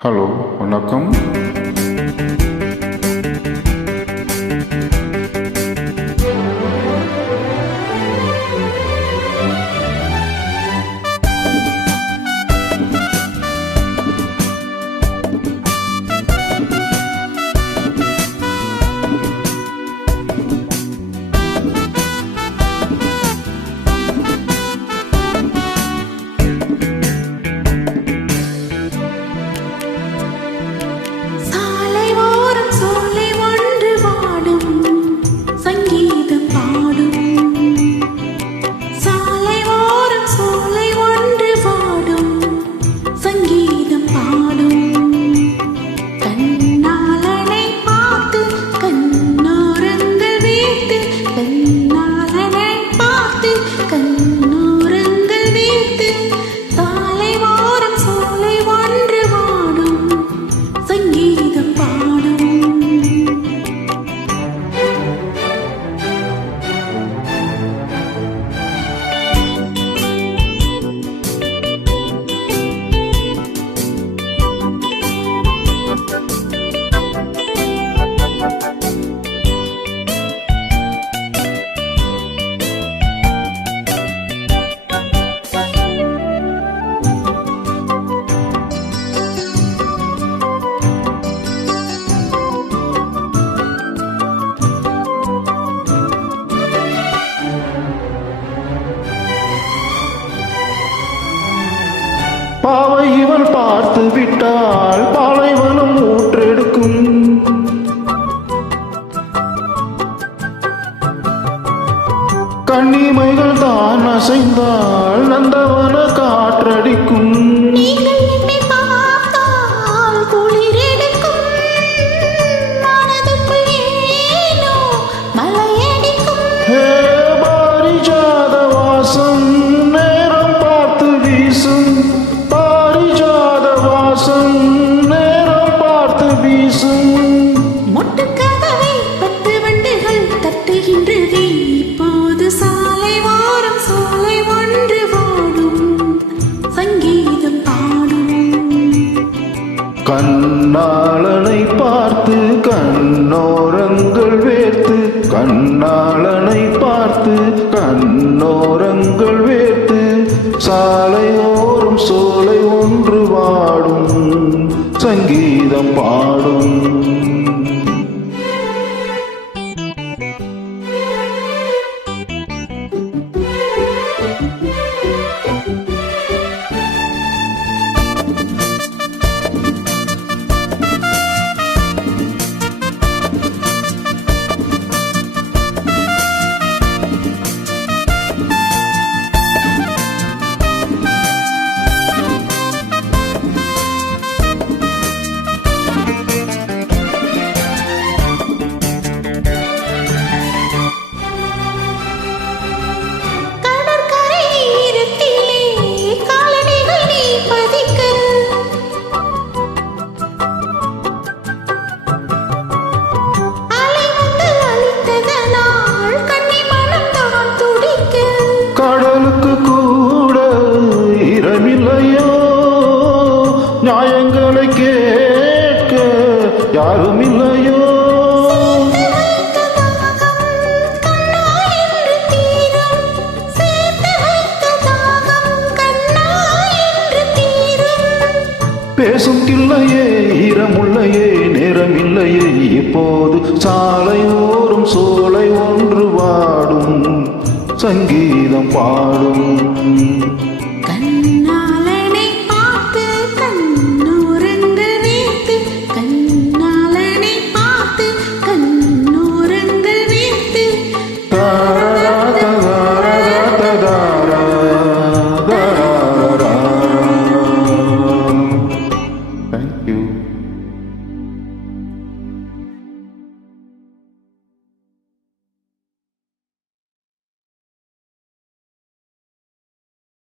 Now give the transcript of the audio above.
Hello, வணக்கம். பாவை இவள் பார்த்து விட்டால் பாலைவனம் ஊற்றெடுக்கும். கண்ணிமைகள் தான் அசைந்தால் நந்தவன காற்றடிக்கும். பாரிஜாத வாசம் நேரம் பார்த்து வீசும். நேரம் பார்த்து வீசும். மொட்டுக்கதவை 10 வண்டுகள் தட்டுகின்றது. இப்போது சாலை வாரம் சோலை ஒன்று வாடும் சங்கீதம் பாடும். கண்ணாளனை பார்த்து கண்ணோரங்கள் வேர்த்து. கண்ணாளனை பார்த்து கண்ணோரங்கள் வேர்த்து. சாலை ஓரம் சோலை ஒன்று வாடும் சங்கீதம் பாடும். நியாயங்களை கேட்க யாரும் இல்லையோ. பேசும் கிள்ளையே ஈரமுள்ளையே நேரம் இல்லையே. இப்போது சாலை ஓரும் சோலை ஒன்று வாடும் சங்கீதம் பாடும். Thank you.